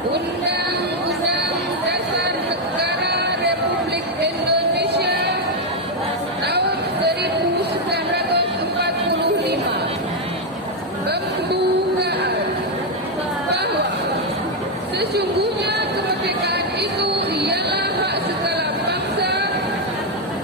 Undang-Undang Dasar Negara Republik Indonesia tahun 1945 membuka bahwa sesungguhnya kemerdekaan itu ialah hak segala bangsa,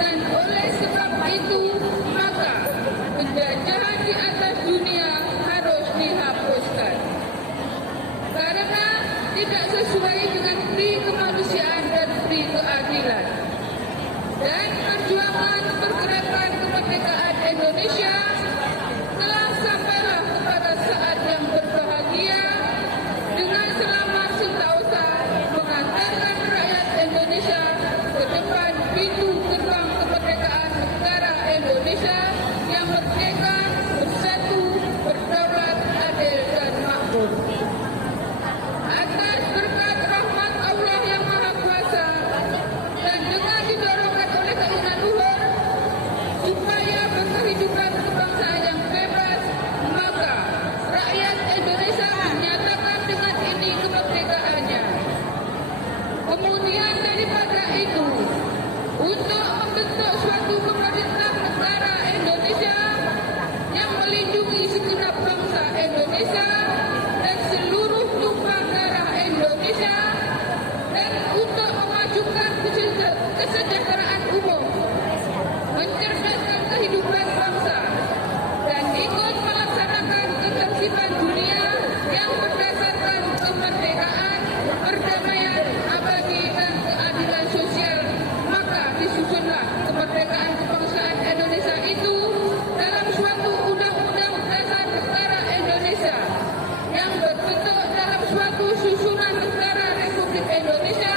dan oleh sebab itu maka penjajahan di atas dunia harus dihapuskan karena tidak sesuai dengan pri kemanusiaan dan pri keadilan. Dan perjuangan pergerakan kemerdekaan Indonesia telah sampailah kepada saat yang berbahagia dengan selamat sentosa mengantarkan rakyat Indonesia ke depan pintu gerbang kemerdekaan negara Indonesia yang merdeka, bersatu, berdaulat, adil, dan makmur. Atas berkat rahmat Allah yang Maha Kuasa dan dengan didorongkan oleh keinginan luhur supaya berkehidupan kebangsaan yang bebas, maka rakyat Indonesia menyatakan dengan ini kemerdekaannya. Kemudian daripada itu, untuk membentuk suatu pemerintah negara Indonesia yang melindungi segenap bangsa Indonesia dan seluruh tumpah darah Indonesia, dan untuk memajukan kesejahteraan umum, mencerdaskan kehidupan bangsa, dan ikut melaksanakan ketertiban dunia yang berdasarkan kemerdekaan, perdamaian, abadi, dan keadilan sosial, maka disusunlah kemerdekaan kebangsaan Indonesia itu dalam suatu undang-undang dasar negara Indonesia yang berbentuk dalam suatu susunan negara Republik Indonesia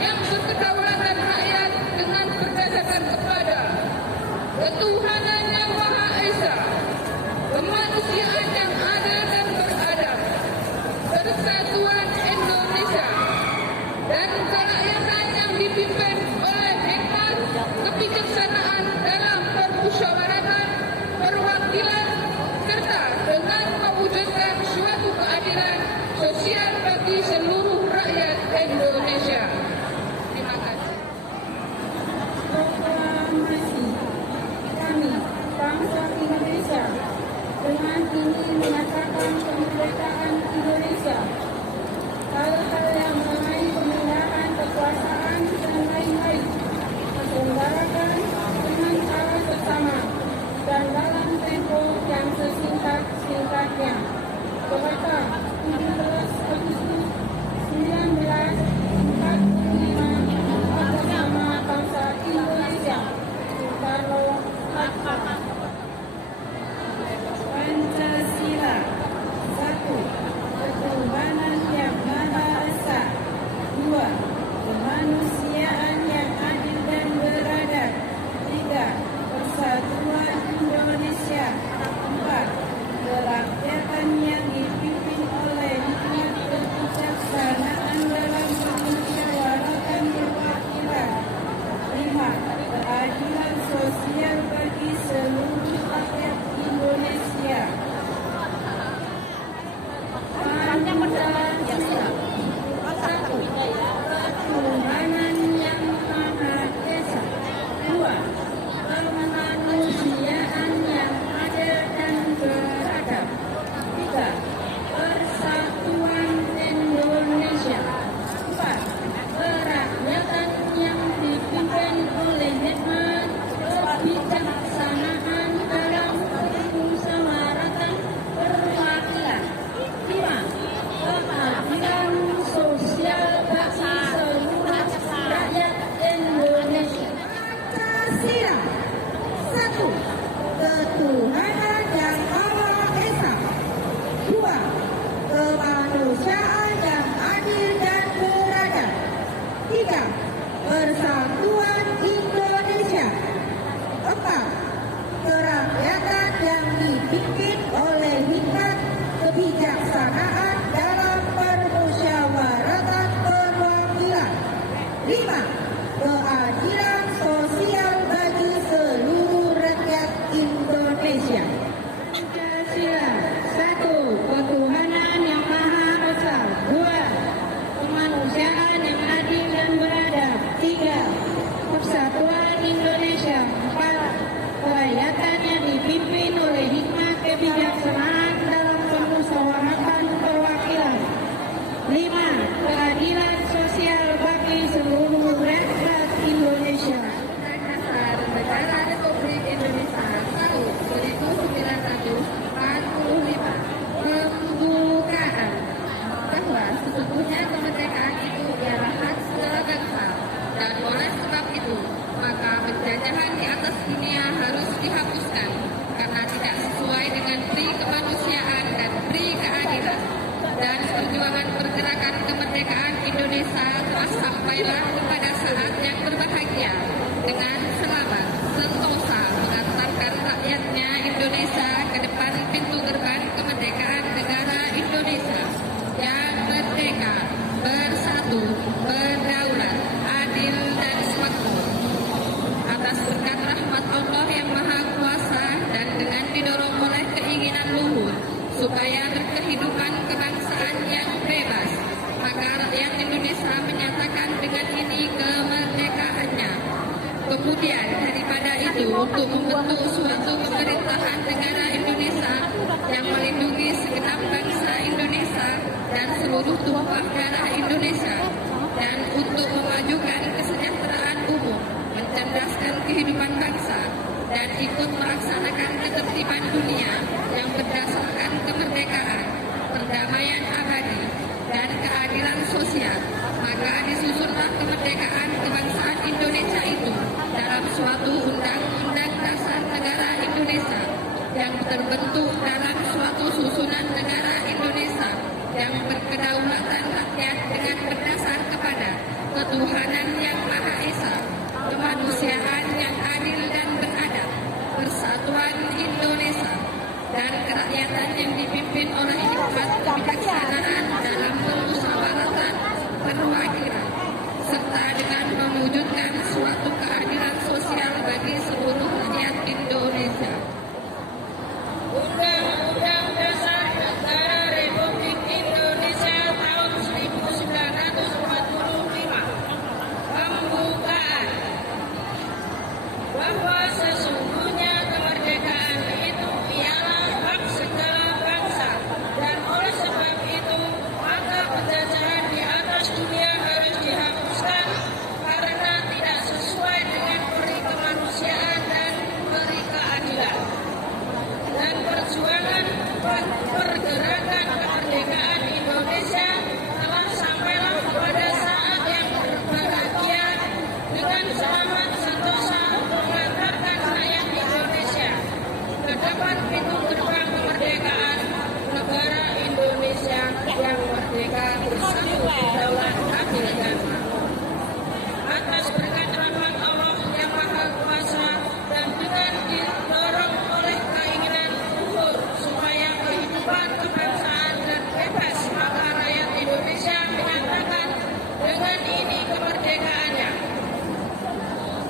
yang berkedaulatan rakyat dengan berdasarkan kepada ketuhanan yang Maha Esa, kemanusiaan yang adil dan beradab, persatuan Indonesia, dan kerakyatan yang dipimpin oleh hikmat, kebijaksanaan dalam permusyawaratan, perwakilan, serta dengan mewujudkan suatu keadilan sosial bagi seluruh rakyat Indonesia. Terima kasih. Proklamasi kami bangsa Indonesia dengan ini supaya berkehidupan kebangsaan yang bebas. Maka rakyat Indonesia menyatakan dengan ini kemerdekaannya. Kemudian daripada itu, untuk membentuk suatu pemerintahan negara Indonesia yang melindungi segenap bangsa Indonesia dan seluruh tumpah darah Indonesia, dan untuk memajukan kesejahteraan umum, mencerdaskan kehidupan bangsa, dan ikut melaksanakan ketertiban dunia yang berdasarkan kemerdekaan, perdamaian abadi, dan keadilan sosial, maka disusunlah kemerdekaan kebangsaan Indonesia itu dalam suatu undang-undang dasar negara Indonesia yang terbentuk dalam suatu susunan negara Indonesia yang berkedaulatan rakyat dengan berdasar kepada ketuhanan yang Maha Esa, kemanusiaan yang adil dan beradab, persatuan Indonesia, dan kerakyatan yang dipimpin oleh hikmat kebijaksanaan dalam permusyawaratan perwakilan, serta dengan mewujudkan suatu keadilan sosial bagi seluruh rakyat Indonesia. Undang-Undang Dasar Negara Republik Indonesia tahun 1945 pembukaan bahwa sesungguhnya kemerdekaan itu ialah hak segala bangsa, dan oleh sebab itu maka penjajahan di atas dunia harus dihapuskan karena tidak sesuai dengan peri kemanusiaan dan peri keadilan. Dan perjuangan pergerakan kemerdekaan Indonesia telah sampailah pada saat yang berbahagia dengan selamat sentosa mengantarkan rakyat Indonesia ke depan pintu gerbang kemerdekaan negara Indonesia yang merdeka bersatu berdaulat adil dan makmur. Atas berkat rahmat Allah yang Maha Kuasa dan dengan didorong oleh keinginan luhur supaya kehidupan kebangsaan dan bebas, maka rakyat Indonesia menyatakan dengan ini kemerdekaannya.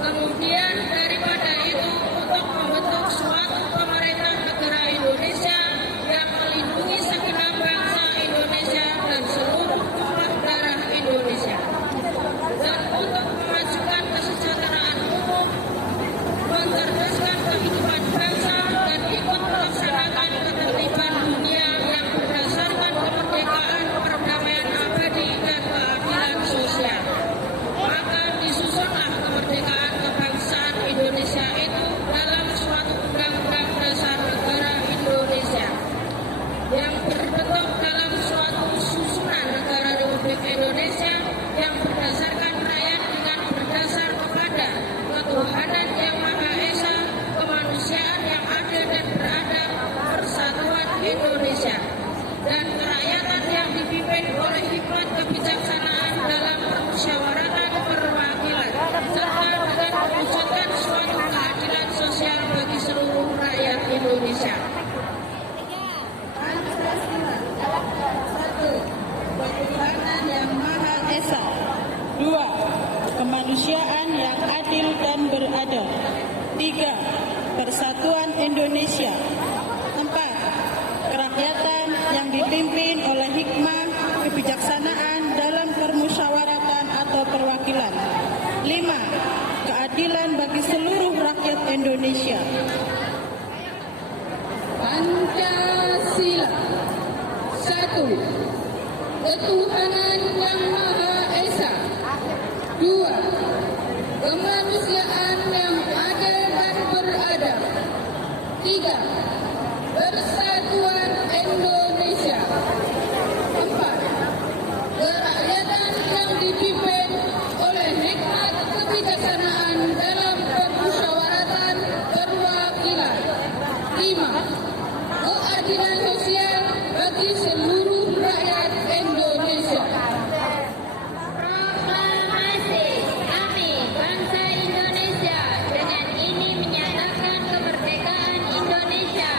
Kemudian daripada itu, untuk membentuk suatu pemerintah negara Indonesia yang melindungi segenap bangsa Indonesia dan seluruh tumpah darah Indonesia, dan untuk memajukan kesejahteraan umum, mencerdaskan kehidupan bangsa, dan ikut melaksanakan ketertiban dunia yang berdasarkan kemerdekaan, perdamaian abadi, dan keadilan sosial. Maka disusunlah kemerdekaan kebangsaan Indonesia itu dalam suatu undang-undang dasar negara Indonesia yang berbentuk dalam suatu susunan negara Republik Indonesia yang berdasarkan rakyat dengan berdasar kepada ketuhanan yang Maha Esa, kemanusiaan yang adil dan beradab, persatuan Indonesia, dan kerakyatan yang dipimpin oleh hikmat kebijaksanaan dalam permusyawaratan perwakilan, serta dengan mewujudkan suatu keadilan sosial bagi seluruh rakyat Indonesia. Pancasila. 1. Ketuhanan yang Maha Esa. 2. Kemanusiaan yang adil dan beradab. 3. Persatuan Indonesia. 4. Kerakyatan yang dipimpin oleh hikmah kebijaksanaan dalam permusyawaratan atau perwakilan. 5. Keadilan bagi seluruh rakyat Indonesia. Pancasila. 1. Ketuhanan yang Maha Esa. 2. Kemanusiaan yang adil dan beradab. 3. Persatuan Indonesia. 4. Kerakyatan yang dipimpin oleh hikmat kebijaksanaan dalam permusyawaratan perwakilan. 5. Keadilan sosial bagi seluruh rakyat Indonesia. Proklamasi. Kami, bangsa Indonesia, dengan ini menyatakan kemerdekaan Indonesia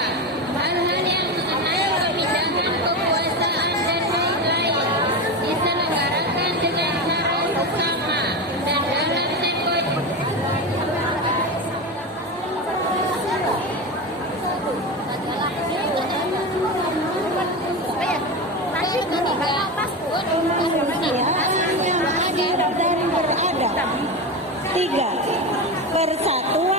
persatuan.